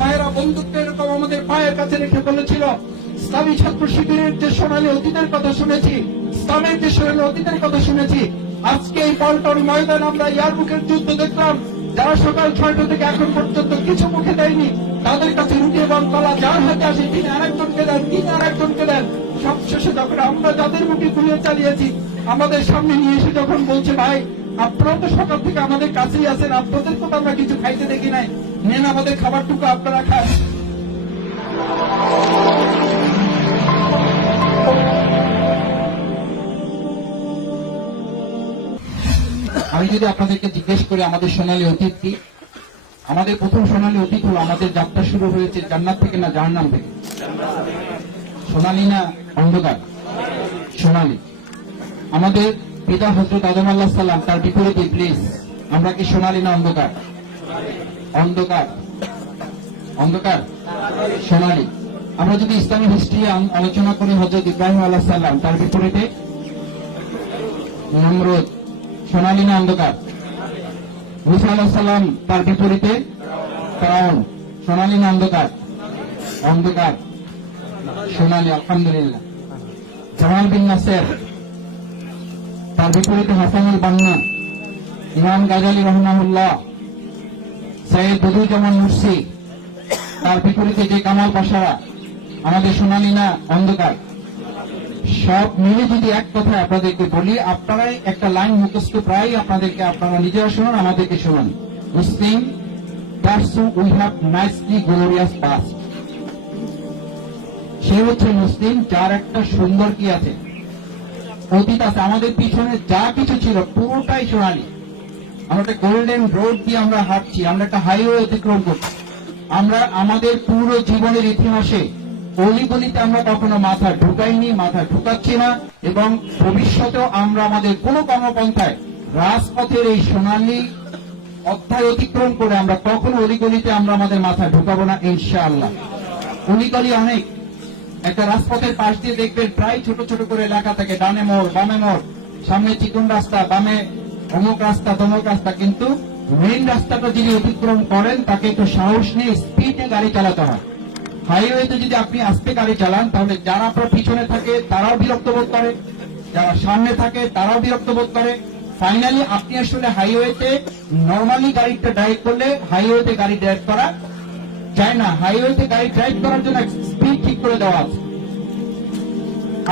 মায়েরা বন্দুকটা এরকম আমাদের পায়ের কাছে রেখে বলেছিল, ইসলামী ছাত্র শিবিরের যে সোনালী অতীতের কথা শুনেছি, ইসলামের যে সোনালী অতীতের কথা শুনেছি, আজকে এই পল্টন ময়দান আমরা ইয়ারমুকের যুদ্ধ দেখলাম। যারা সকাল 6টা থেকে এখন পর্যন্ত কিছু মুখে দেয়নি, তাদের কাছে রুটি এবং কলা যার হাতে আসে তিনি আরেকজনকে দেন, তিনি আরেকজনকে দেন। সবশেষে যখন আমরা যাদের মুখে গুলিয়ে চালিয়েছি, আমাদের সামনে নিয়ে এসে যখন বলছে, ভাই আপনারা তো সকাল থেকে আমাদের কাছেই আছেন, আপনাদের তো আমরা কিছু খাইতে দেখি নাই, নেন আমাদের খাবারটুকু আপনারা খান। আমি যদি আপনাদেরকে জিজ্ঞেস করি আমাদের সোনালী অতীত কি, আমাদের প্রথম সোনালী অতীত হলো আমাদের যাত্রা শুরু হয়েছে জান্নাত থেকে না জাহান্নাম থেকে? সোনালী না অন্ধকার? সোনালী। আমাদের পিতা হযরত আদম আলাইহিস সালাম, তার বিপরীতে ইবলিস। আমরা কি সোনালী না অন্ধকার? অন্ধকার। অন্ধকার, সোনালী। আমরা যদি ইসলামী হিস্ট্রি আলোচনা করি, হযরত ইব্রাহিম আলাইহিস সালাম, তার বিপরীতে নমরুদ। সোনালী না অন্ধকার? মুসা আলাইহিস সালাম, তার বিপরীতে ফিরআউন। সোনালী না অন্ধকার? অন্ধকার, সোনালী। আলহামদুলিল্লাহ। জামাল বিন নাসের, তার বিপরীতে হাসানুল বান্না, ইমাম গাজালি রহমাহুল্লাহ, সৈয়দ বদিউজ্জামান মুর্সি, তার বিপরীতে যে কামাল পাশারা। আমাদের সোনালী না অন্ধকার? সব মিলে যদি এক কথায় আপনাদেরকে বলি, আপনারাই একটা লাইন মুখস্থ প্রায় আপনাদেরকে, আপনারা নিজেরা শুনুন, আমাদেরকে শুনুন। মুসলিম, that's we have nicely glorious past. সে হচ্ছে মুসলিম যার একটা সুন্দর কি আছে, অতীত আছে। আমাদের পিছনে যা কিছু ছিল পুরোটাই সোনালী। আমরা একটা গোল্ডেন রোড দিয়ে আমরা হাঁটছি, আমরা একটা হাইওয়ে অতিক্রম করছি। আমরা আমাদের পুরো জীবনের ইতিহাসে অলিগলিতে আমরা কখনো মাথা ঢুকাইনি, মাথা ঢুকাচ্ছি না, এবং ভবিষ্যতেও আমরা আমাদের কোন কর্মপন্থায় রাজপথের এই সোনালী অধ্যায় অতিক্রম করে আমরা কখনো অলিগলিতে আমরা আমাদের মাথা ঢুকাবো না, ইনশাআল্লাহ। অলিগলি অনেক, একটা রাজপথের পাশ দিয়ে দেখবেন প্রায় ছোট ছোট করে লেখা থাকে, ডানে মোড়, বামে মোড়, সামনে চিকন রাস্তা, বামে অমুক রাস্তা, তমুক রাস্তা। কিন্তু মেইন রাস্তাটা যিনি অতিক্রম করেন তাকে একটু সাহস নিয়ে স্পিডে গাড়ি চালাতে হয়। হাইওয়েতে যদি আপনি আস্তে গাড়ি চালান, তাহলে যারা আপনার পিছনে থাকে তারাও বিরক্ত বোধ করে, যারা সামনে থাকে তারাও বিরক্ত বোধ করে। ফাইনালি আপনি আসলে হাইওয়েতে নর্মালি গাড়িটা ড্রাইভ করলে হাইওয়েতে গাড়ি ড্রাইভ করা যায় না। হাইওয়েতে গাড়ি ড্রাইভ করার জন্য স্পিড ঠিক করে দেওয়া আছে,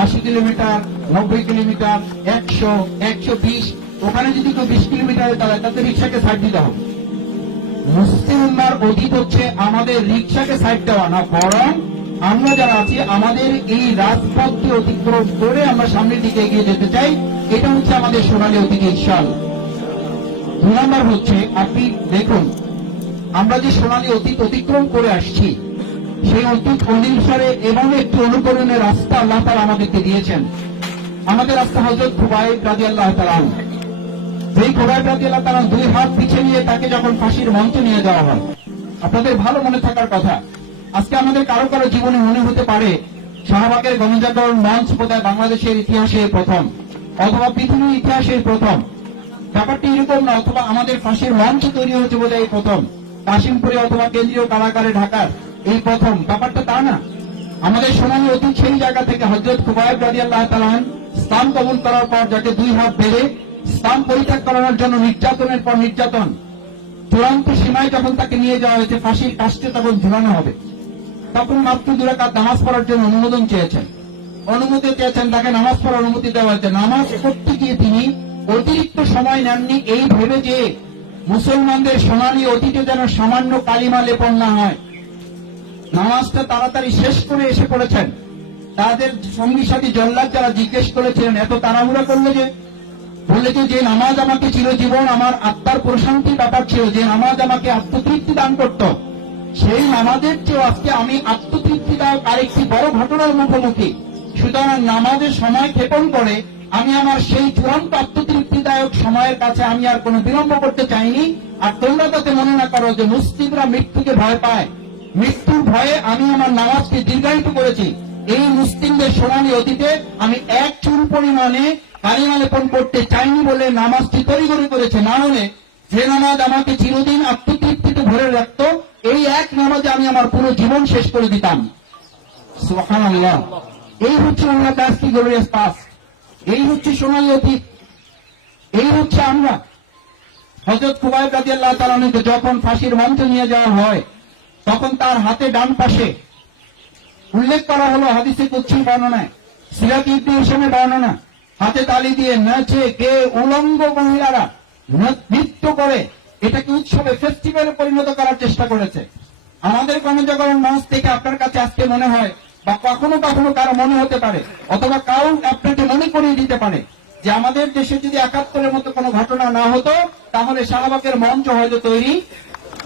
80 কিলোমিটার, 90 কিলোমিটার, 100, 120। ওখানে যদি কেউ 20 কিলোমিটারে চালায় তাতে রিক্সাকে সাইড দিতে হবে। মুসলিম উম্মার অতীত হচ্ছে আমাদের রিক্সাকে সাইড দেওয়া না, বরং আমরা যারা আছি আমাদের এই রাজপথকে অতিক্রম করে আমরা সামনের দিকে এগিয়ে যেতে চাই। এটা হচ্ছে আমাদের সোনালী অতীত, ইনশাআল্লাহ। 2 নম্বর হচ্ছে, আপনি দেখুন আমরা যে সোনালী অতীত অতিক্রম করে আসছি, সেই অতীত অনুসারে এবং একটি অনুকরণের রাস্তা আল্লাহ তাআলা আমাদেরকে দিয়েছেন। আমাদের রাস্তা হযরত খুবাইব রাদিয়াল্লাহু তাআলা আনহু। সেই খুবাইব রাদিয়াল্লাহু তাআলা 2 হাত পিছিয়ে নিয়ে তাকে যখন ফাঁসির মঞ্চে নিয়ে যাওয়া হয়, আপনাদের ভালো মনে থাকার কথা, আজকে আমাদের কারো কারো জীবনে মনে হতে পারে শাহবাগের গণজাগরণ মঞ্চ বোধহয় বাংলাদেশের ইতিহাসে প্রথম, অথবা পৃথিবীর ইতিহাসে প্রথম। ব্যাপারটি এরকম না, অথবা আমাদের ফাঁসির মঞ্চ তৈরি হয়েছে বোধহয় এই প্রথম, কাশিমপুরে অথবা কেন্দ্রীয় কারাগারে ঢাকার এই প্রথম। ব্যাপারটা তা না। আমাদের সোনালী অতীত সেই জায়গা থেকে হযরত খুবাইব রাদিয়াল্লাহু তাআলা ইসলাম কবুল করার পর যাকে 2 হাত বেড়ে ইসলাম পরিত্যাগ করানোর জন্য নির্যাতনের পর নির্যাতন, চূড়ান্ত সীমায় যখন তাকে নিয়ে যাওয়া হয়েছে ফাঁসির কাস্টে তখন ঝুলানো হবে, তখন মাত্র 2 রাকাত নামাজ পড়ার জন্য অনুমোদন চেয়েছেন, অনুমতি চেয়েছেন, তাকে নামাজ পড়ার অনুমতি দেওয়া হয়েছে। নামাজ পড়তে গিয়ে তিনি অতিরিক্ত সময় নেননি, এই ভেবে যে মুসলমানদের সোনালী অতীতে যেন সামান্য কালিমা লেপন না হয়। নামাজটা তাড়াতাড়ি শেষ করে এসে পড়েছেন। তাদের সঙ্গী সাথী জল্লাদ যারা জিজ্ঞেস করেছিলেন, এত তাড়াহুড়া করলে যে? বলে যে নামাজ আমাকে চিরজীবন আমার আত্মার প্রশান্তির ব্যাপার ছিল, যে নামাজ আমাকে আত্মতৃপ্তি দান করত, সেই নামাজের চেয়েও আজকে আমি আত্মতৃপ্তিদায়ক আরেকটি বড় ঘটনার মুখোমুখি। সুতরাং নামাজের সময় ক্ষেপণ করে আমি আমার সেই চূড়ান্ত আত্মতৃপ্তিদায়ক সময়ের কাছে আমি আর কোনো বিলম্ব করতে চাইনি। আর তোমরা তাতে মনে না করো যে মুসলিমরা মৃত্যুকে ভয় পায়, মৃত্যুর ভয়ে আমি আমার নামাজকে দীর্ঘায়িত করেছি। এই মুসলিমদের সোনালী অতীতে আমি 1 চুল পরিমাণে কালিমা লেপন করতে চাইনি বলে নামাজটি তড়িঘড়ি করেছে। না হলে যে নামাজ আমাকে চিরদিন আত্মতৃপ্তিতে ভরে রাখত, এই এক নামাজে আমি আমার পুরো জীবন শেষ করে দিতাম। সুবহানাল্লাহ। এই হচ্ছে আমরা দাস্তি গরিয়াস পাস, এই হচ্ছে সোনালী অতীত, এই হচ্ছে আমরা। হযরত খুবাইব রাদিয়াল্লাহু তাআলা আনহুকে যখন ফাঁসির মঞ্চে নিয়ে যাওয়া হয়, তখন তার হাতে ডান পাশে উল্লেখ করা হলো হাদিসে কুদসি বর্ণনায়, সিরাত ইবনে হিশামের বর্ণনা, হাতে তালি দিয়ে নাচে গে উলঙ্গ মহিলারা নৃত্য করে এটাকে উৎসবে ফেস্টিভ্যালে পরিণত করার চেষ্টা করেছে। আমাদের গণজাগরণ মঞ্চ থেকে আপনার কাছে আজকে মনে হয়, বা কখনো কখনো কারো মনে হতে পারে, অথবা কাউ আপনাকে মনে করিয়ে দিতে পারে যে আমাদের দেশে যদি ৭১-এর মতো কোনো ঘটনা না হতো তাহলে শাহবাগের মঞ্চ হয়তো তৈরি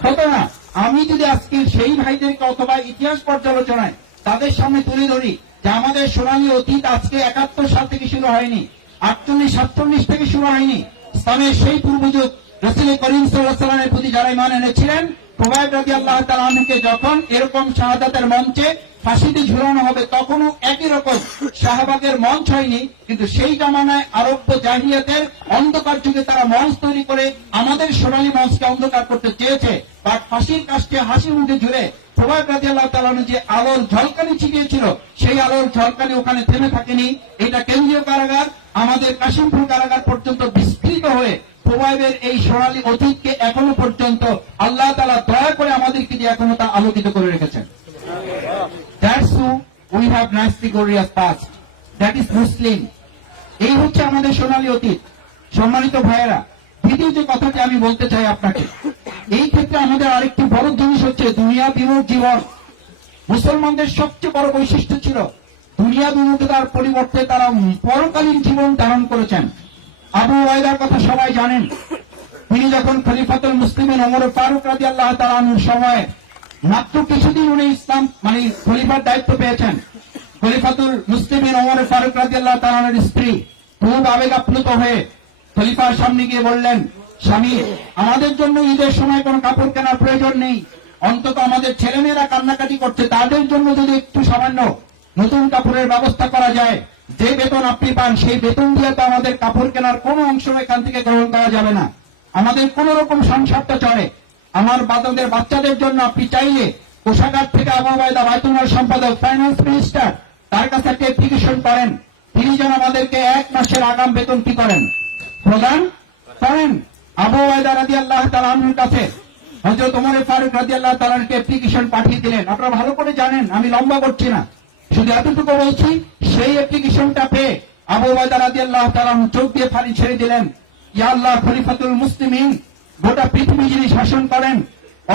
হতো না। আমি যদি আজকে সেই ভাইদেরকে অথবা ইতিহাস পর্যালোচনায় তাদের সামনে তুলে ধরি যে আমাদের সোনালী অতীত আজকে ৭১ সাল থেকে শুরু হয়নি, ৪৮-৪৭ থেকে শুরু হয়নি। ইসলামের সেই পূর্বযুগ রাসূল করিম সাল্লাল্লাহু আলাইহি ওয়াসাল্লামের প্রতি যারা ঈমান এনেছিলেন, খুবাইব রাদিয়াল্লাহু তাআলা আনহুকে যখন এরকম শাহাদাতের মঞ্চে ফাঁসিতে ঝুলানো হবে তখনও একই রকম শাহবাগের মঞ্চ হয়নি, কিন্তু সেই জামানায় আরব্য জাহিলিয়াতের অন্ধকার যুগে তারা মঞ্চ তৈরি করে আমাদের সোনালী মঞ্চকে অন্ধকার করতে চেয়েছে। বাট ফাঁসির কাছে হাসি মুখে ঝুলে খুবাইব রাদিয়াল্লাহু তাআলা আনহু যে আলোর ঝলকানি ছিটিয়েছিল, সেই আলোর ঝলকানি ওখানে থেমে থাকেনি। এটা কেন্দ্রীয় কারাগার আমাদের কাশিমপুর কারাগার পর্যন্ত বিস্তৃত হয়ে খুবাইবের এই সোনালী অতীতকে এখনো পর্যন্ত আল্লাহ তাআলা দয়া করে আমাদেরকে দিয়ে এখনো তা আলোকিত করে রেখেছেন। That's who we have nicely glorious past. That is Muslim. এই হচ্ছে আমাদের সোনালী অতীত। সম্মানিত ভাইয়েরা, দ্বিতীয় যে কথাটি আমি বলতে চাই আপনাকে, এই ক্ষেত্রে আমাদের আরেকটি বড় জিনিস হচ্ছে দুনিয়া বিমুখ জীবন। মুসলমানদের সবচেয়ে বড় বৈশিষ্ট্য ছিল দুনিয়া বিমুখতার পরিবর্তে তারা পরকালীন জীবন ধারণ করেছেন। আবু উবাইদার কথা সবাই জানেন। তিনি যখন খলিফাতুল মুসলিমিন ওমর ফারুক রাদিয়াল্লাহু তাআলা আনহুর সময় মাত্র কিছুদিন উনি ইসলাম খলিফার দায়িত্ব পেয়েছেন, খলিফাতুল মুসলিমিন ওমর ফারুক রাদিয়াল্লাহু তাআলা আনহুর স্ত্রী খুব আবেগ আপ্লুত হয়ে খলিফার সামনে গিয়ে বললেন, স্বামী, আমাদের জন্য ঈদের সময় কোনো কাপড় কেনার প্রয়োজন নেই, অন্তত আমাদের ছেলেমেয়েরা কান্নাকাটি করছে, তাদের জন্য যদি একটু সামান্য নতুন কাপড়ের ব্যবস্থা করা যায়, যে বেতন আপনি পান সেই বেতন দিয়ে তো আমাদের কাপড় কেনার কোনো অংশ এখান থেকে গ্রহণ করা যাবে না, আমাদের কোন রকম সংসারটা চলে। আমার বাচ্চাদের জন্য আপনি চাইলে কোষাগার থেকে আবু উবাইদা বাইতুল মাল সম্পাদক ফাইন্যান্স মিনিস্টার তার কাছে একটা অ্যাপ্লিকেশন করেন, তিনি যেন আমাদেরকে ১ মাসের আগাম বেতন কি করেন, প্রদান করেন। আবু উবাইদা রাদিয়াল্লাহু তাআলা আনহুর কাছে হযরত ওমর ফারুক রাদিয়াল্লাহু তাআলা আনহুকে অ্যাপ্লিকেশন পাঠিয়ে দিলেন। আপনারা ভালো করে জানেন, আমি লম্বা করছি না, শুধু এতটুকু বলছি, সেই অ্যাপ্লিকেশনটা পেয়ে আবু উবাইদা রাদিয়াল্লাহু তাআলা আনহু চোখ দিয়ে পানি ছেড়ে দিলেন, ইয়া আল্লাহ, খলিফাতুল মুসলিমিন গোটা পৃথিবী যিনি শাসন করেন,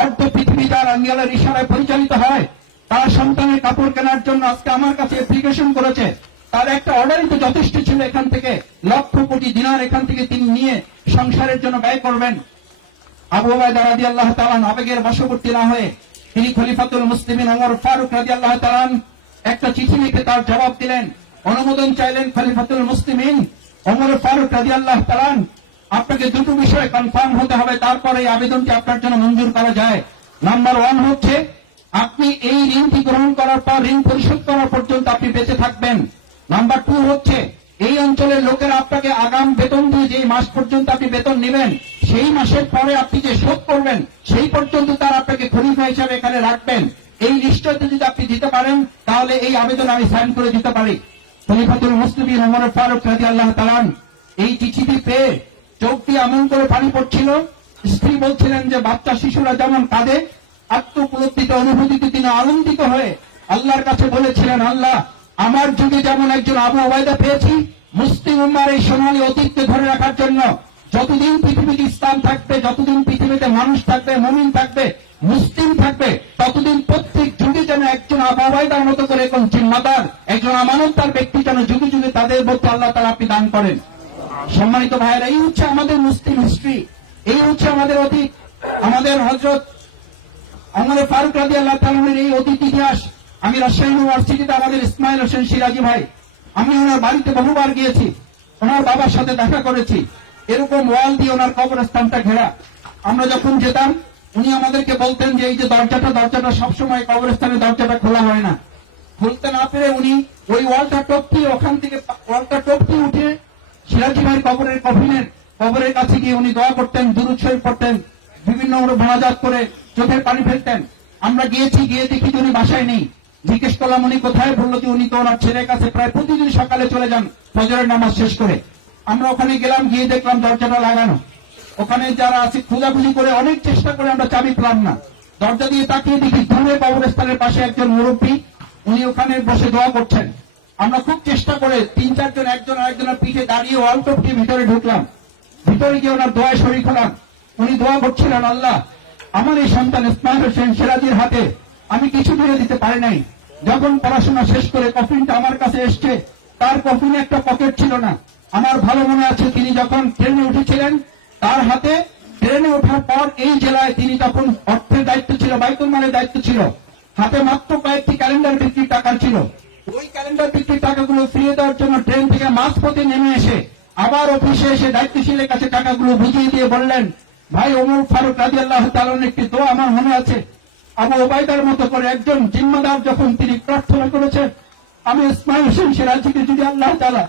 অর্ধ পৃথিবী যার আঙ্গেলের ইশারায় পরিচালিত হয়, তার সন্তানের কাপড় কেনার জন্য আজকে আমার কাছে অ্যাপ্লিকেশন করেছে, তার একটা অর্ডারই তো যথেষ্ট ছিল, এখান থেকে লক্ষ কোটি দিনার এখান থেকে তিনি নিয়ে সংসারের জন্য ব্যয় করবেন। আবু উবাইদা রাদিয়াল্লাহু তাআলা আবেগের বশবর্তী না হয়ে তিনি খলিফাতুল মুসলিমিন ওমর ফারুক রাদিয়াল্লাহু তাআলা একটা চিঠি লিখে তার জবাব দিলেন, অনুমোদন চাইলেন খলিফাতুল মুসলিমিন ওমর ফারুক রাদিয়াল্লাহু তাআলা, আপনাকে দুটো বিষয় কনফার্ম হতে হবে, তারপরে এই আবেদনটি আপনার জন্য মঞ্জুর করা যায়। নাম্বার 1 হচ্ছে আপনি এই ঋণটি গ্রহণ করার পর ঋণ পরিশোধ করার পর্যন্ত আপনি বেঁচে থাকবেন। নাম্বার 2 হচ্ছে এই অঞ্চলের লোকেরা আপনাকে আগাম বেতন দিয়ে যে মাস পর্যন্ত আপনি বেতন নেবেন, সেই মাসের পরে আপনি যে শোধ করবেন সেই পর্যন্ত তার আপনাকে খলিফা হিসাবে এখানে রাখবেন। এই নিশ্চয়তা যদি আপনি দিতে পারেন তাহলে এই আবেদন আমি সাইন করে দিতে পারি। খলিফাতুল মুসলিমিন ওমর ফারুক রাদিয়াল্লাহু তাআলা এই চিঠিটি পেয়ে চোখ দিয়ে এমন করে পানি পড়ছিল, স্ত্রী বলছিলেন যে বাচ্চা শিশুরা যেমন কাঁদে, আত্মোপলব্ধিতে অনুভূতিতে তিনি আনন্দিত হয়ে আল্লাহর কাছে বলেছিলেন, আল্লাহ, আমার যুগে যেমন একজন আবু উবাইদা পেয়েছি, মুসলিম উম্মার এই সোনালী অতীতকে ধরে রাখার জন্য যতদিন পৃথিবীতে ইসলাম থাকবে, যতদিন পৃথিবীতে মানুষ থাকবে, মুমিন থাকবে, মুসলিম থাকবে, ততদিন প্রত্যেক যুগে যেন একজন আবু উবাইদার মতো করে একজন জিম্মাদার, একজন আমানতদার ব্যক্তি যেন যুগে যুগে তাদের মধ্যে আল্লাহ তাআলা আপনি দান করেন। সম্মানিত ভাইয়েরা, এই হচ্ছে আমাদের মুসলিম হিস্ট্রি, এই হচ্ছে আমাদের অতীত, আমাদের হযরত ওমর ফারুক রাদিয়াল্লাহু তাআলা আনহুর এই অতীত ইতিহাস। আমি রাজশাহী ইউনিভার্সিটিতে আমাদের ইসমাইল হোসেন সিরাজি ভাই, আমি ওনার বাড়িতে বহুবার গিয়েছি, ওনার বাবার সাথে দেখা করেছি, এরকম ওয়াল দিয়ে ওনার কবরস্থানটা ঘেরা। আমরা যখন যেতাম উনি আমাদেরকে বলতেন যে এই যে দরজাটা সবসময় কবরস্থানের দরজাটা খোলা হয় না, খুলতে না পেরে উনি ওই ওয়ালটা টপকিয়ে ওখান থেকে ওয়ালটা টপকিয়ে উঠে সিরাজি ভাই কবরের কাছে গিয়ে উনি দোয়া করতেন, দুরূদ শরীফ পড়তেন, বিভিন্ন মোনাজাত করে চোখের পানি ফেলতেন। আমরা গিয়েছি, গিয়ে দেখি যে উনি বাসায় নেই। জিজ্ঞেস করলাম উনি কোথায়, বললো যে উনি তো ওনার ছেলের কাছে প্রায় প্রতিদিন সকালে চলে যান ফজরের নামাজ শেষ করে। আমরা ওখানে গেলাম, গিয়ে দেখলাম দরজাটা লাগানো। ওখানে যারা আছে খোঁজাখুঁজি করে অনেক চেষ্টা করে আমরা চাবি পেলাম না। দরজা দিয়ে তাকিয়ে দেখি দূরে কবরস্থানের পাশে একজন মুরব্বী, উনি ওখানে বসে দোয়া করছেন। আমরা খুব চেষ্টা করে 3-4 জন একজন আরেকজনের পিঠে দাঁড়িয়ে ওয়াল টপকে ভিতরে ঢুকলাম। ভিতরে গিয়ে ওনার দোয়ায় শরীক হলাম। উনি দোয়া করছিলেন, আল্লাহ আমার এই সন্তান ইসমাইল হোসেন সিরাজীর হাতে আমি কিছু ধরে দিতে পারি নাই। যখন পড়াশোনা শেষ করে কফিনটা আমার কাছে এসছে, তার কফিনে একটা পকেট ছিল না। আমার ভালো মনে আছে তিনি যখন ট্রেনে উঠেছিলেন, তার হাতে ট্রেনে ওঠার পর এই জেলায় তিনি তখন অর্থের দায়িত্ব ছিল, বাইতুল মালের দায়িত্ব ছিল, হাতে মাত্র কয়েকটি ক্যালেন্ডার বিক্রির টাকা ছিল। ওই ক্যালেন্ডার বিক্রির টাকাগুলো ফিরিয়ে দেওয়ার জন্য ট্রেন থেকে মাঝপথে নেমে এসে আবার অফিসে এসে দায়িত্বশীলের কাছে টাকাগুলো বুঝিয়ে দিয়ে বললেন, ভাই ওমর ফারুক রাদিয়াল্লাহু তাআলার একটি দোয়া আমার মনে আছে। আবু ওবায়দার মতো করে একজন জিম্মাদার যখন তিনি প্রার্থনা করেছেন, আমি ইসমাইল হোসেন সিরাজীকে যদি আল্লাহ তাআলা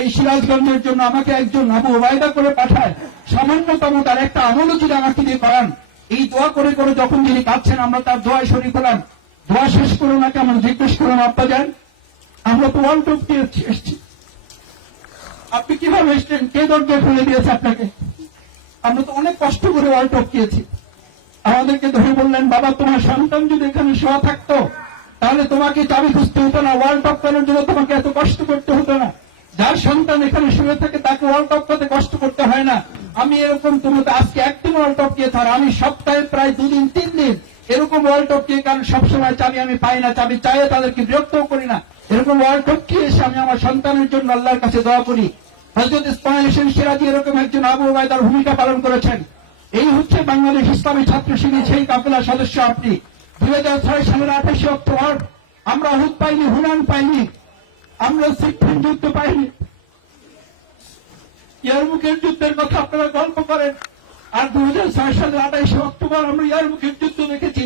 এই সিরাজগঞ্জের জন্য আমাকে একজন আবু ওবায়দা করে পাঠায়, সামান্যতম তার একটা আমলও যদি আমাকে দিয়ে করান, এই দোয়া করে করে যখন যিনি কাঁদছেন আমরা তার দোয়ায় শরীক হলাম। দোয়া শেষ করে ওনাকে আমরা জিজ্ঞেস করলাম, আব্বা যান আমরা তো ওয়াল টপকে এসেছি, আপনি কিভাবে এসছেন, কে দরজা খুলে দিয়েছে আপনাকে? আমরা তো অনেক কষ্ট করে ওয়াল টপকিয়েছি। আমাদেরকে ধরে বললেন, বাবা তোমার সন্তান যদি এখানে শোয়া থাকতো তাহলে তোমাকে চাবি খুঁজতে হতো না, ওয়াল টপকানোর জন্য তোমাকে এত কষ্ট করতে হতো না। যার সন্তান এখানে শুয়ে থাকে তাকে ওয়াল টপকাতে কষ্ট করতে হয় না। আমি এরকম তোমাকে আজকে একদিন ওয়াল টপকিয়ে থার, আমি সপ্তাহে প্রায় 2 দিন 3 দিন এরকম ওয়াল টপকিয়ে, কারণ সবসময় চাবি আমি পাই না, চাবি চাইয়ে তাদেরকে বিরক্তও করি না। এরকম ওয়াল টপকিয়ে এসে আমি আমার সন্তানের জন্য আল্লাহর কাছে দোয়া করি। হযরত ইসমাইল হোসেন সিরাজী এরকম একজন আবু ওবায়দার ভূমিকা পালন করেছেন। এই হচ্ছে বাংলাদেশ ইসলামী ছাত্র শিবির সেই কাফেলার সদস্য আপনি। 2006 সালের 28 অক্টোবর আমরা উহুদ পাইনি, হুনান পাইনি, আমরা সিফিন যুদ্ধ পাইনি, ইয়ারমুকের যুদ্ধের কথা আপনারা গল্প করেন। আর 2006 সালের 28 অক্টোবর আমরা ইয়ারমুকের যুদ্ধ দেখেছি।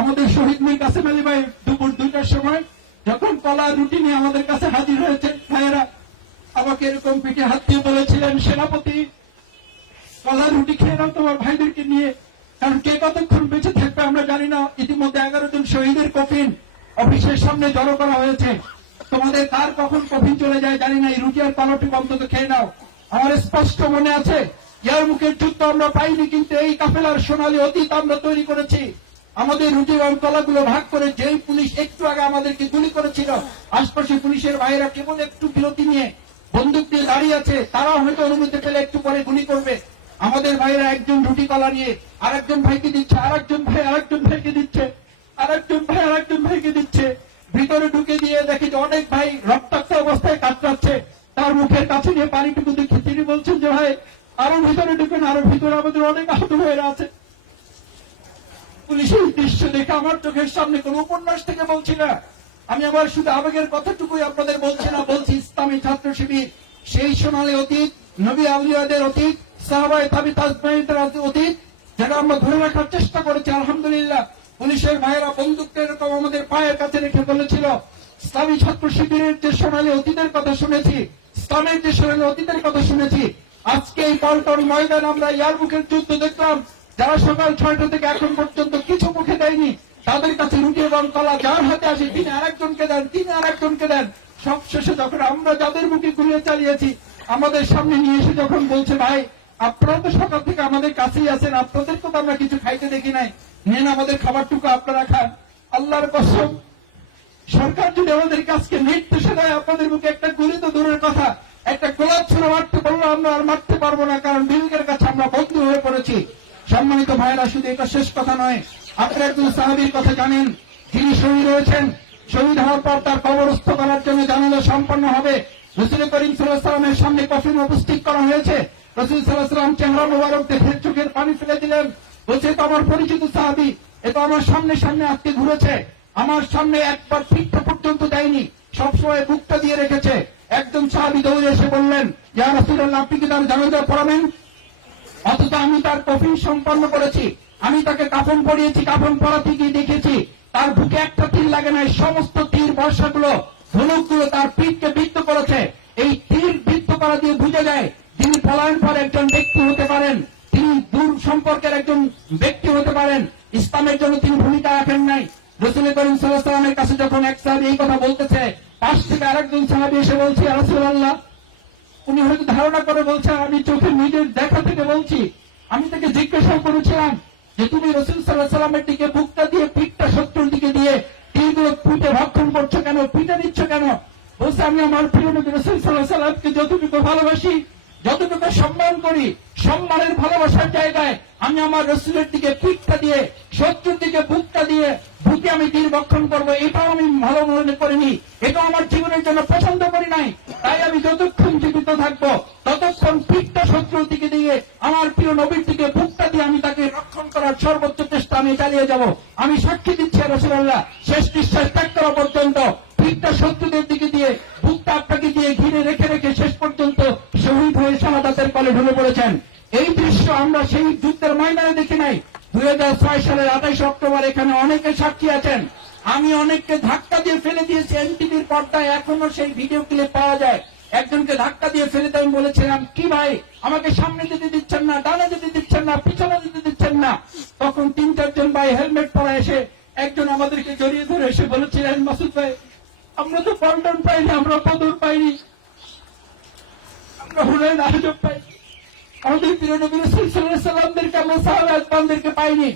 আমাদের শহীদ মীর কাসেম আলী ভাই দুপুর 2টার সময় যখন কলা রুটি নিয়ে আমাদের কাছে হাজির হয়েছে, ভাইয়েরা আমাকে এরকম পিঠে হাত দিয়ে বলেছিলেন, সেনাপতি কলা রুটি খেয়ে নাও তোমার ভাইদেরকে নিয়ে, কারণ কে কতক্ষণ বেঁচে থাকবে আমরা জানি না। ইতিমধ্যে 11 জন শহীদের কফিন অফিসের সামনে জড়ো করা হয়েছে, তোমাদের কার কখন কফিন চলে যায় জানি না, এই রুটি আর কলাটি অন্তত খেয়ে নাও। আমার স্পষ্ট মনে আছে ইয়ারমুকের যুদ্ধ আমরা পাইনি, কিন্তু এই কাফেলার সোনালী অতীত আমরা তৈরি করেছি। আমাদের রুটি এবং কলাগুলো ভাগ করে যেই পুলিশ একটু আগে আমাদেরকে গুলি করেছিল, আশপাশে পুলিশের ভাইয়েরা কেবল একটু বিরতি নিয়ে বন্দুক দিয়ে দাঁড়িয়ে আছে, তারাও হয়তো অনুমতি পেলে একটু পরে গুলি করবে। আমাদের ভাইয়েরা একজন রুটি কলা নিয়ে আরেকজন ভাইকে দিচ্ছে, আরেকজন ভাই আরেকজন ভাইকে দিচ্ছে, আরেকজন ভাই আরেকজন ভাইকে দিচ্ছে। ভিতরে ঢুকে দিয়ে দেখি যে অনেক ভাই রক্তাক্ত অবস্থায় কাতরাচ্ছে, তার মুখের কাছে নিয়ে পানিটুকু দেখি, তিনি বলছেন যে ভাই আরো ভিতরে ঢুকেন, আরো ভিতরে আমাদের অনেক আহত ভাইয়েরা আছে। পুলিশের দৃশ্য দেখে আমার চোখের সামনে কোন উপন্যাস থেকে বলছি না, আমি আবার শুধু আবেগের কথাটুকুই আপনাদের বলছি না, বলছি ইসলামী ছাত্র শিবির সেই সোনালী অতীত, নবী আউলিয়াদের অতীত, সাহাবায়ে তাবিঈনদের অতীত, যেটা আমরা ধরে রাখার চেষ্টা করেছি। আলহামদুলিল্লাহ পুলিশের ভাইয়েরা বন্দুকটা এরকম আমাদের পায়ের কাছে রেখে বলেছিল, ইসলামী ছাত্র শিবিরের যে সোনালী অতীতের কথা শুনেছি, ইসলামের যে সোনালী অতীতের কথা শুনেছি, আজকে এই পল্টন ময়দান আমরা ইয়ারমুকের যুদ্ধ দেখলাম, যারা সকাল 6টা থেকে এখন পর্যন্ত কিছু মুখে দেয়নি, তাদের কাছে রুটি এবং কলা যার হাতে আসে তিনি আরেকজনকে দেন, তিনি আরেকজনকে দেন। সবশেষে যখন আমরা যাদের মুখে গুলিয়ে চালিয়েছি, আমাদের সামনে নিয়ে এসে যখন বলছে, ভাই আপনারা তো সকাল থেকে আমাদের কাছেই আছেন, আপনাদেরকে তো আমরা কিছু খাইতে দেখি নাই, নেন আমাদের খাবারটুকু আপনারা খান। আল্লাহর কসম, সরকার যদি আমাদেরকে আজকে নির্দেশে দেয় আপনাদের মুখে একটা গুলি তো দূরের কথা, একটা গোলাপ ছুঁড়ে মারতে বললো আমরা আর মারতে পারবো না, কারণ বিবেকের কাছে আমরা বন্দী হয়ে পড়েছি। সম্মানিত ভাইয়েরা, শুধু এটা শেষ কথা নয়, আপনারা একজন সাহাবীর কথা জানেন, যিনি শহীদ হয়েছেন। শহীদ হওয়ার পর তার কবরস্থ করার জন্য জানাজা সম্পন্ন হবে। রাসূল করিম সাল্লাল্লাহু আলাইহি ওয়াসাল্লামের সামনে কফিন উপস্থিত করা হয়েছে। রাসূল সাল্লাল্লাহু আলাইহি ওয়াসাল্লাম চেহারা মোবারক দেখে চোখের পানি ফেলে দিলেন, বলছে তো আমার পরিচিত সাহাবী, এ তো আমার সামনে সামনে আজকে ঘুরেছে, আমার সামনে একবার পিঠটা পর্যন্ত দেয়নি, সবসময় বুকটা দিয়ে রেখেছে। একজন সাহাবী দৌড়ে এসে বললেন, ইয়া রাসূলুল্লাহ আপনি কি তার জানাজা পড়াবেন? অথচ আমি তার কফিন সম্পন্ন করেছি, আমি তাকে কাফন পরিয়েছি, কাফন পরাতে গিয়ে দেখেছি তার বুকে একটা তীর লাগে নাই, সমস্ত তীর বর্ষাগুলো ধনুকগুলো তার পিঠকে বিদ্ধ করেছে। এই তীর বিদ্ধ করা দিয়ে বুঝে যায় যিনি পলায়ন পর একজন ব্যক্তি হতে পারেন, তিনি দূর সম্পর্কের একজন ব্যক্তি হতে পারেন, ইসলামের জন্য তিনি ভূমিকা রাখেন নাই। রাসূল করিম সাল্লাল্লাহু আলাইহি ওয়াসাল্লামের কাছে যখন এক সাহাবী এই কথা বলতেছে, পাশ থেকে আরেকজন সাহাবী এসে বলছে, ইয়া রাসূলুল্লাহ, উনি হয়তো ধারণা করে বলছে আমি চোখে নিজের দেখা থেকে বলছি। আমি তাকে জিজ্ঞাসা করেছিলাম যে তুমি রাসূল সাল্লাল্লাহু আলাইহি ওয়াসাল্লামের দিকে বুকটা দিয়ে পিঠটা শত্রুর দিকে দিয়ে তীরগুলো পিঠে ভক্ষণ করছো কেন, পিঠে দিচ্ছ কেন? বলছে আমি আমার প্রিয় নবী রাসূল সাল্লাল্লাহু আলাইহি ওয়াসাল্লামকে যতটুকু ভালোবাসি, যতটুকু সম্মান করি, সম্মানের ভালোবাসার জায়গায় আমি আমার রাসূলের দিকে পিঠটা দিয়ে শত্রুর দিকে বুকটা দিয়ে বুকে আমি তীর বক্ষণ করবো, এটাও আমি ভালো মনে করিনি, এটাও আমার জীবনের জন্য পছন্দ করি নাই। তাই আমি যতক্ষণ জীবিত থাকবো ততক্ষণ পিঠটা শত্রুর দিকে দিয়ে আমার প্রিয় নবীর দিকে বুকটা দিয়ে আমি তাকে রক্ষণ করার সর্বোচ্চ চেষ্টা আমি চালিয়ে যাব। আমি সাক্ষী দিচ্ছি রাসূলুল্লাহ, শেষ নিঃশ্বাস ত্যাগ করা পর্যন্ত পিঠটা শত্রুদের দিকে দিয়ে বুকটা আপনাকে দিয়ে ঘিরে রেখে রেখে শেষ পর্যন্ত শহীদ হয়ে শাহাদাতের কলে ঢলে পড়েছেন। এই দৃশ্য আমরা সেই যুদ্ধের ময়দানে দেখি নাই। 2006 সালের 28 অক্টোবর এখানে অনেকে সাক্ষী আছেন। আমি অনেককে ধাক্কা দিয়ে ফেলে দিয়েছি, এনটিভির পর্দায় এখনো সেই ভিডিও ক্লিপ পাওয়া যায়। একজনকে ধাক্কা দিয়ে ফেলে দিয়ে আমি বলেছিলাম, কি ভাই আমাকে সামনে যেতে দিচ্ছেন না, ডানে যেতে দিচ্ছেন না, পিছনে যেতে দিচ্ছেন না। তখন 3-4 জন ভাই হেলমেট পরা এসে একজন আমাদেরকে জড়িয়ে ধরে এসে বলেছিলেন, মাসুদ ভাই আমরা তো পল্টন পাইনি, আমরা বদর পাইনি, আমরা হুনাইন আহজব পাইনি, আমাদের প্রিয় নবী রাসূল সাল্লাল্লাহু আলাইহি ওয়াসাল্লামদেরকে আমরা সাহাবা একবারদেরকে পাইনি,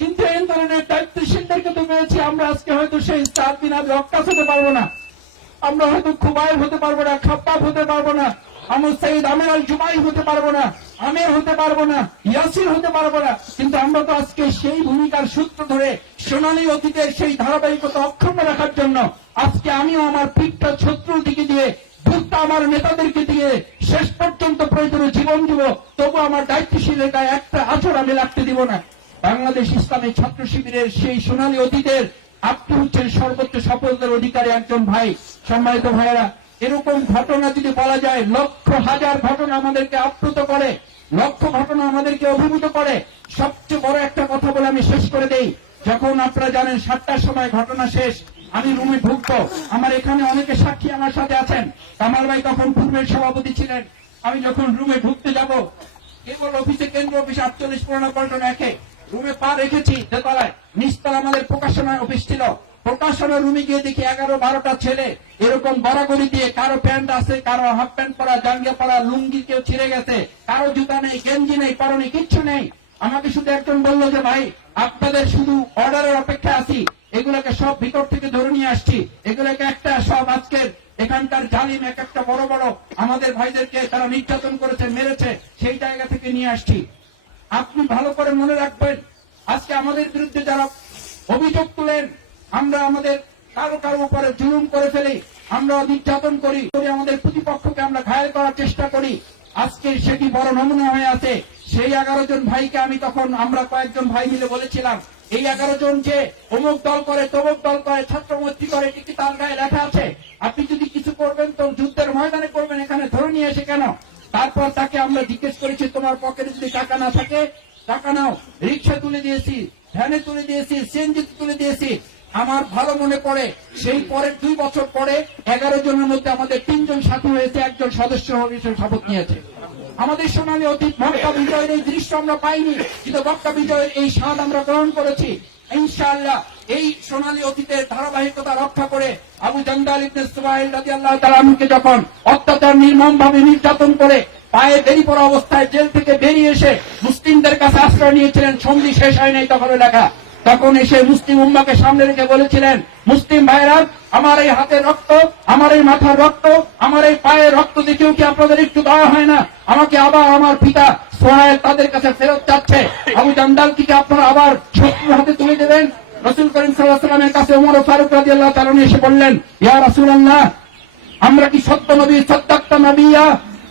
কিন্তু এই ধরনের দায়িত্বশীলদেরকে তো পেয়েছি। আমরা আজকে হয়তো সেই 4 দিন আগে অক্কাস হতে পারবো না, আমরা হয়তো খুবাইব হতে পারবো না, খাব্বাব হতে পারবো না, আমর সাইদ আমির আল জুমাই হতে পারবো না, আমির হতে পারবো না, ইয়াসির হতে পারবো না, কিন্তু আমরা তো আজকে সেই ভূমিকার সূত্র ধরে সোনালী অতীতের সেই ধারাবাহিকতা অক্ষুণ্ণ রাখার জন্য আজকে আমিও আমার পিঠটা শত্রুর দিকে দিয়ে বুকটা আমার নেতাদেরকে দিয়ে শেষ পর্যন্ত প্রয়োজনে জীবন দিব, তবু আমার দায়িত্বশীলের গায়ে একটা আঁচড় আমি লাগতে দিব না। বাংলাদেশ ইসলামী ছাত্র শিবিরের সেই সোনালী অতীতের আপনি হচ্ছেন সর্বোচ্চ সফলতার অধিকারী একজন ভাই। সম্মানিত ভাইয়েরা, এরকম ঘটনা যদি বলা যায়, লক্ষ হাজার ঘটনা আমাদেরকে আপ্লুত করে, লক্ষ ঘটনা আমাদেরকে অভিভূত করে। সবচেয়ে বড় একটা কথা বলে আমি শেষ করে দেই। যখন আপনারা জানেন 7টার সময় ঘটনা শেষ, আমি রুমে ঢুকবো, আমার এখানে অনেকে সাক্ষী আমার সাথে আছেন, কামাল ভাই তখন পূর্বের সভাপতি ছিলেন। আমি যখন রুমে ঢুকতে যাব, কেবল অফিসে, কেন্দ্র অফিসে 48 পুরানো পল্টন একে রুমে পা রেখেছি, দোতলায় নিচতলা আমাদের প্রকাশনা অফিস ছিল। প্রকাশনা রুমে গিয়ে দেখি 11-12টা ছেলে এরকম গড়াগড়ি দিয়ে, কারো প্যান্ট আছে, কারো হাফ প্যান্ট পরা, জাঙ্গিয়া পরা, লুঙ্গি কেউ ছিঁড়ে গেছে, কারো জুতা নেই, গেঞ্জি নেই, পরনে কিচ্ছু নেই। আমাকে শুধু একজন বললো যে ভাই আপনাদের শুধু অর্ডারের অপেক্ষা আছি, এগুলোকে সব ভিতর থেকে ধরে নিয়ে আসছি, এগুলোকে একটা সব আজকের এখানকার জালিম এক একটা বড় বড় আমাদের ভাইদেরকে তারা নির্যাতন করেছে, মেরেছে, সেই জায়গা থেকে নিয়ে আসছি। আপনি ভালো করে মনে রাখবেন, আজকে আমাদের বিরুদ্ধে যারা অভিযোগ তুলেন, আমরা আমাদের কারো কারো উপরে জুলুম করে ফেলি, আমরা নির্যাতন করি, আমাদের প্রতিপক্ষকে আমরা ঘায়েল করার চেষ্টা করি, আজকে সেটি বড় নমুনা হয়ে আছে। সেই 11 জন ভাইকে আমি তখন, আমরা কয়েকজন ভাই মিলে বলেছিলাম, এই 11 জন যে অমুক দল করে, তমুক দল করে, ছাত্র মৈত্রী করে, এটি তার গায়ে লেখা আছে, আপনি যদি কিছু করবেন তো যুদ্ধের ময়দানে করবেন, এখানে ধরে নিয়ে এসে কেন? তারপর তাকে আমরা জিজ্ঞেস করেছি, তোমার পকেটে যদি টাকা না থাকে টাকা নাও। রিক্সা তুলে দিয়েছি, ভ্যানে তুলে দিয়েছি, সিএনজি তুলে দিয়েছি। আমার ভালো মনে পড়ে, সেই পরের 2 বছর পরে 11 জনের মধ্যে আমাদের 3 জন সাথী হয়েছে, একজন সদস্য হিসেবে শপথ নিয়েছে। আমাদের সোনালী অতীত মক্কা বিজয়ের এই দৃশ্য আমরা পাইনি, কিন্তু মক্কা বিজয়ের এই স্বাদ আমরা গ্রহণ করেছি। ইনশাআল্লাহ এই সোনালী অতীতের ধারাবাহিকতা রক্ষা করে আবু জান্দাল ইবনে সুবাইল রাদিয়াল্লাহু তাআলা আনহুকে যখন অত্যাচার নির্মমভাবে নির্যাতন করে পায়ে বেরি পড়া অবস্থায় জেল থেকে বেরিয়ে এসে মুসলিমদের কাছে আশ্রয় নিয়েছিলেন, সন্ধি শেষ হয় নাই তখন লেখা, তখন এসে মুসলিম উম্মাকে সামনে রেখে বলেছিলেন, মুসলিম ভাইরা আমার এই হাতের রক্ত, আমার এই মাথার রক্ত, আমার এই পায়ের রক্ত দেখেও কি আপনাদের একটু দয়া হয় না? আমাকে আবার আমার পিতা সোহাইল তাদের কাছে ফেরত যাচ্ছে, আবু জান্দালকে আপনারা আবার শত্রুর হাতে তুলে দেবেন? রাসূল করিম সাল্লাল্লাহু আলাইহি ওয়াসাল্লামের কাছে ওমর ফারুক রাদিয়াল্লাহু তাআলা এসে বললেন, ইয়া রাসূলুল্লাহ, আমরা কি সত্য নবী, সদ্দাক্তা নবিয়া,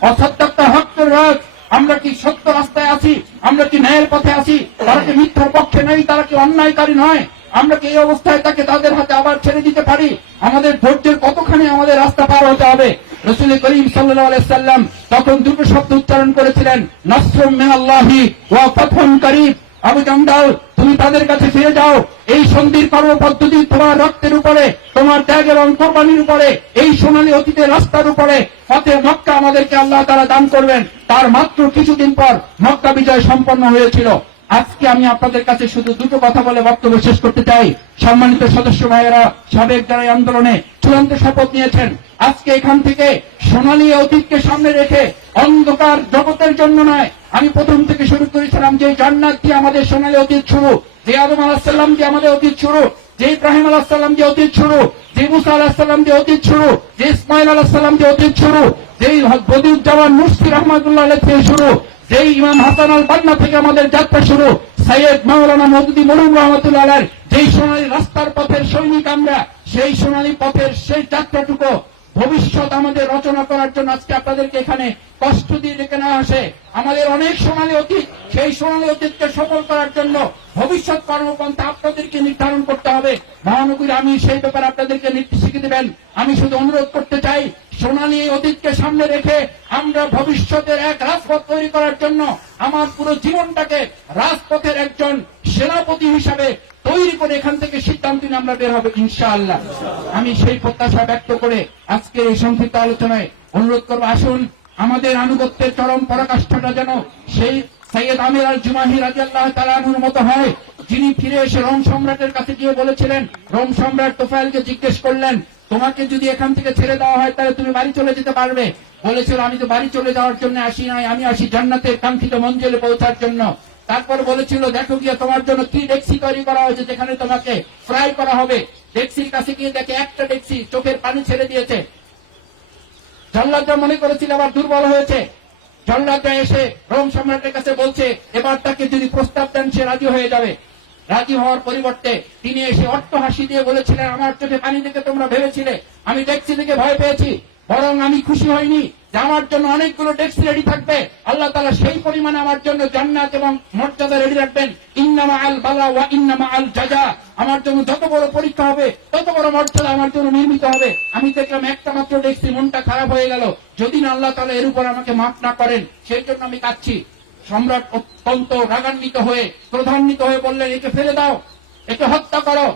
অসদ্দাক্তা হকের রাজ, আমরা কি সত্য রাস্তায় আছি, আমরা কি ন্যায়ের পথে আছি? তারা কি মিথ্যার পক্ষে নেই, তারা কি অন্যায়কারী নয়? আমরা কি এই অবস্থায় তাকে তাদের হাতে আবার ছেড়ে দিতে পারি? আমাদের ধৈর্যের কতখানি আমাদের রাস্তা পার হতে হবে? রাসূল করিম সাল্লাল্লাহু আলাইহি সাল্লাম তখন দুটো শব্দ উচ্চারণ করেছিলেন, নাসরুম মিনাল্লাহি ওয়া ফাতহুন করিব। আবু জান্দাল, তুমি তাদের কাছে ফিরে যাও। এই সন্ধির কর্মপদ্ধতি তোমার রক্তের উপরে, তোমার ত্যাগ এবং কোরবানির উপরে, এই সোনালী অতীতের রাস্তার উপরে পথে মক্কা আমাদেরকে আল্লাহ তাআলা দান করবেন। তার মাত্র কিছুদিন পর মক্কা বিজয় সম্পন্ন হয়েছিল। আজকে আমি আপনাদের কাছে শুধু দুটো কথা বলে বক্তব্য শেষ করতে চাই। সম্মানিত সদস্য ভাইয়েরা, সাবেক যারা এই আন্দোলনে চূড়ান্ত শপথ নিয়েছেন, আজকে এখান থেকে সোনালী অতীতকে সামনে রেখে অন্ধকার জগতের জন্য নয়, আমি প্রথম থেকে শুরু করেছিলাম যে জান্নাত দিয়ে আমাদের সোনালী অতীত শুরু, যে আদম আলাইহিস সালাম দিয়ে আমাদের অতীত শুরু, যে ইব্রাহিম আলাইহিস সালাম দিয়ে অতীত শুরু, যে মুসা আলাইহিস সালাম দিয়ে অতীত শুরু, যে ইসমাইল আলাইহিস সালাম দিয়ে অতীত শুরু, যেই বদিউজ্জামান মুফতি রহমাতুল্লাহ আলাইহি থেকে শুরু, যেই ইমাম হাসান আল বান্না থেকে আমাদের যাত্রা শুরু, সৈয়দ মাওলানা মওদুদী মরহুম রহমাতুল্লাহ আলাইহি, যেই সোনালী রাস্তার পথের সৈনিক আমরা, সেই সোনালী পথের সেই যাত্রাটুকু ভবিষ্যৎ আমাদের রচনা করার জন্য আজকে আপনাদেরকে এখানে কষ্ট দিয়ে ডেকে নেওয়া আসে। আমাদের অনেক সোনালী অতীত, সেই সোনালী অতীতকে সফল করার জন্য ভবিষ্যৎ কর্মপন্থা আপনাদেরকে নির্ধারণ করতে হবে। মহানবীর আমি সেই ব্যাপারে আপনাদেরকে নির্দেশিকা দেবেন। আমি শুধু অনুরোধ করতে চাই, সোনালী অতীতকে সামনে রেখে আমরা ভবিষ্যতের এক রাজপথ তৈরি করার জন্য আমার পুরো জীবনটাকে রাজপথের একজন সেনাপতি হিসাবে তৈরি করে এখান থেকে সিদ্ধান্ত নিয়ে আমরা বের হবে ইনশাআল্লাহ। আমি সেই প্রত্যাশা ব্যক্ত করে আজকের এই সংক্ষিপ্ত আলোচনায় অনুরোধ করবো, আসুন আমাদের আনুগত্যের চরম পরাকাষ্ঠাটা যেন সেই সৈয়দ আমির আল জুমাহি রাদিয়াল্লাহু তাআলা আনহুর মতো হয়, যিনি ফিরে এসে রোম সম্রাটের কাছে গিয়ে বলেছিলেন, রোম সম্রাট তোফায়েলকে জিজ্ঞেস করলেন, তোমাকে যদি এখান থেকে ছেড়ে দেওয়া হয় তাহলে তুমি বাড়ি চলে যেতে পারবে? বলেছিল, আমি তো বাড়ি চলে যাওয়ার জন্য আসি নাই, আমি আসি জান্নাতের কাঙ্ক্ষিত মঞ্জিলে পৌঁছার জন্য। তারপর বলেছিল, দেখো গিয়ে তোমার জন্য কি ডেক্সি তৈরি করা হয়েছে, যেখানে তোমাকে ফ্রাই করা হবে। ডেক্সির কাছে গিয়ে দেখে একটা ডেক্সি চোখের পানি ছেড়ে দিয়েছে। জল্লাদরা মনে করেছিল আবার দুর্বল হয়েছে। জল্লাদরা এসে রোম সম্রাটের কাছে বলছে, এবার তাকে যদি প্রস্তাব দেন সে রাজি হয়ে যাবে। রাজি হওয়ার পরিবর্তে তিনি এসে অট্টহাসি দিয়ে বলেছিলেন, আমার চোখে পানি দেখে তোমরা ভেবেছিলে আমি ডেক্সি থেকে ভয় পেয়েছি, বরং আমি খুশি হইনি যে আমার জন্য অনেকগুলো ডেক্সি রেডি থাকবে। আল্লাহ তাআলা সেই পরিমাণে আমার জন্য জান্নাত এবং মর্যাদা রেডি রাখবেন। ইন্নামা আল বালা ওয়া ইন্নামা আল জাযা, আমার জন্য যত বড় পরীক্ষা হবে তত বড় মর্যাদা আমার জন্য নির্মিত হবে। আমি দেখলাম একটা মাত্র ডেক্সি, মনটা খারাপ হয়ে গেল। যদি না আল্লাহ তাআলা এর উপর আমাকে মাফ না করেন, সেই জন্য আমি কাঁদছি। সম্রাট অত্যন্ত রাগান্বিত হয়ে ক্রোধান্বিত হয়ে বললেন, একে ফেলে দাও, একে হত্যা করো,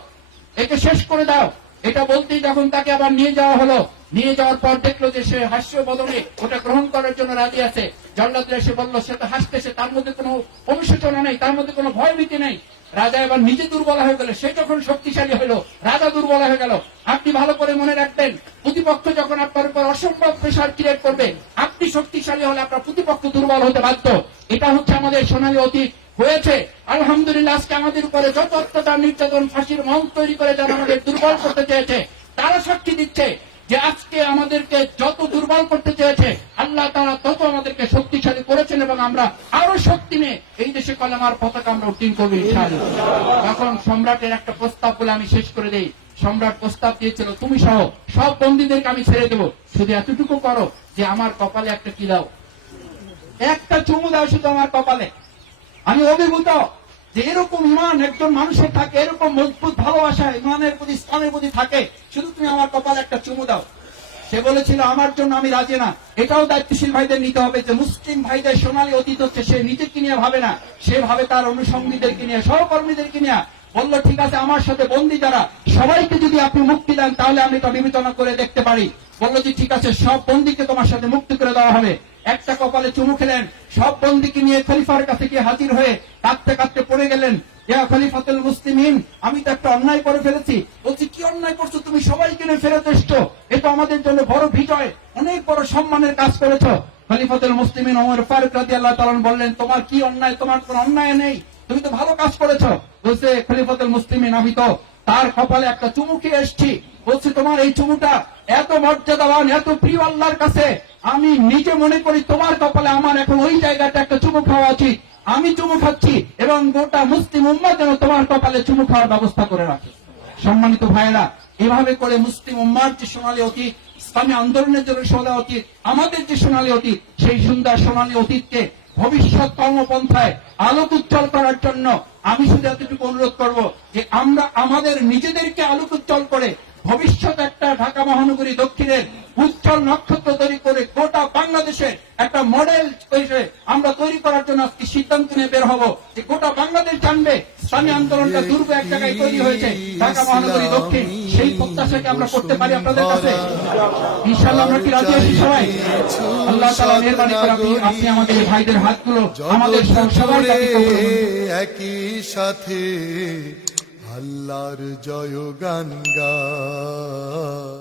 একে শেষ করে দাও। এটা বলতেই যখন তাকে আবার নিয়ে যাওয়া হলো, নিয়ে যাওয়ার পর দেখলো যে সে হাস্য বদনে ওটা গ্রহণ করার জন্য রাজি আছে। জল্লাদরা এসে বলল, সে তো হাসতেছে, তার মধ্যে কোনো অনুশোচনা নেই, তার মধ্যে কোনো ভয়ভীতি নেই। রাজা এবার নিজে দুর্বল হয়ে গেল, সে যখন শক্তিশালী হলো রাজা দুর্বল হয়ে গেল। আপনি ভালো করে মনে রাখবেন, প্রতিপক্ষ যখন আপনার উপর অসম্ভব প্রেসার ক্রিয়েট করবে, আপনি শক্তিশালী হলে আপনার প্রতিপক্ষ দুর্বল হতে বাধ্য। এটা হচ্ছে আমাদের সোনালী অতীত হয়েছে। আলহামদুলিল্লাহ, আজকে আমাদের উপরে যত অত্যাচার নির্যাতন ফাঁসির মঞ্চ তৈরি করে যারা আমাদের দুর্বল করতে চেয়েছে, তারা সাক্ষী দিচ্ছে যে আজকে আমাদেরকে যত দুর্বল করতে চেয়েছে আল্লাহ তাআলা তত আমাদেরকে শক্তিশালী করেছেন, এবং আমরা আরো শক্তি নিয়ে এই দেশে কলেমার পতাকা আমরা উত্তীর্ণ করবো ইনশাআল্লাহ। তখন সম্রাটের একটা প্রস্তাব বলে আমি শেষ করে দেই। সম্রাট প্রস্তাব দিয়েছিল, তুমি সহ সব বন্দীদেরকে আমি ছেড়ে দেবো, শুধু এতটুকু করো যে আমার কপালে একটা কি দাও, একটা চুমু দাও শুধু আমার কপালে। আমি অভিভূত যে এরকম ইমান একজন মানুষের থাকে, এরকম মজবুত ভালোবাসা ইমানের প্রতি ইসলামের প্রতি থাকে, শুধু তুমি আমার কপালে একটা চুমু দাও। সে বলেছিল, আমার জন্য আমি রাজি না। এটাও দায়িত্বশীল ভাইদের নিতে হবে যে মুসলিম ভাইদের সোনালী অতীত হচ্ছে সে নিজেকে নিয়ে ভাবে না, সে ভাবে তার অনুষঙ্গীদেরকে নিয়ে, সহকর্মীদেরকে নিয়ে। বলল, ঠিক আছে, আমার সাথে বন্দী যারা সবাইকে যদি আপনি মুক্তি দেন তাহলে আমি তা বিবেচনা করে দেখতে পারি। বলল যে ঠিক আছে, সব বন্দীকে তোমার সাথে মুক্তি করে দেওয়া হবে। একটা কপালে চুমু খেলেন, সব বন্দীকে নিয়ে খলিফার কাছে গিয়ে হাজির হয়ে কাঁদতে কাঁদতে পড়ে গেলেন, ইয়া খলিফাতুল মুসলিমিন, আমি তো একটা অন্যায় করে ফেলেছি। বলছি, কি অন্যায় করছো তুমি? সবাইকে নিয়ে ফেরত এসছো, এটা আমাদের জন্য বড় বিজয়, অনেক বড় সম্মানের কাজ করেছো। খলিফাতুল মুসলিমিন ওমর ফারুক রাদিয়াল্লাহু তাআলা বললেন, তোমার কি অন্যায়? তোমার কোনো অন্যায় নেই, তুমি তো ভালো কাজ করেছো। বলছে খলিফাতুল মুসলিমিন, আমি তো তার কপালে একটা চুমু খেয়ে এসছি। বলছে, তোমার এই চুমুটা এত মর্যাদাবান, এত প্রিয় আল্লাহর কাছে, আমি নিজে মনে করি তোমার কপালে আমার এখন ওই জায়গাটা একটা চুমু খাওয়া উচিত। আমি চুমু খাচ্ছি এবং গোটা মুসলিম উম্মাহ যেন তোমার কপালে চুমু খাওয়ার ব্যবস্থা করে রাখে। সম্মানিত ভাইয়েরা, এভাবে করে মুসলিম উম্মাহর যে সোনালী অতীত, ইসলামী আন্দোলনের জন্য সোনালী অতীত, আমাদের যে সোনালী অতীত, সেই সুন্দর সোনালী অতীতকে ভবিষ্যৎ কর্মপন্থায় আলোক উজ্জ্বল করার জন্য আমি শুধু এতটুকু অনুরোধ করব যে আমরা আমাদের নিজেদেরকে আলোক উজ্জ্বল করে ভবিষ্যৎ একটা ঢাকা মহানগরী দক্ষিণের উজ্জ্বল নক্ষত্র তৈরি করে গোটা বাংলাদেশের একটা মডেল আমরা তৈরি করার জন্য আজকে সিদ্ধান্ত নিয়ে বের হব যে গোটা বাংলাদেশ জানবে ইসলামী আন্দোলনটা দুর্গ এক জায়গায় তৈরি হয়েছে ঢাকা মহানগরী দক্ষিণ। সেই প্রত্যাশাকে আমরা করতে পারি আপনাদের কাছে ইনশাআল্লাহ। আমরা কি রাজি আছি সবাই? আল্লাহ তাআলা মেহেরবানি করে আপনি আমাদের ভাইদের হাতগুলো আমাদের সবার কাছে কবুল করুন। একই সাথে আল্লাহর জয়গান গায়।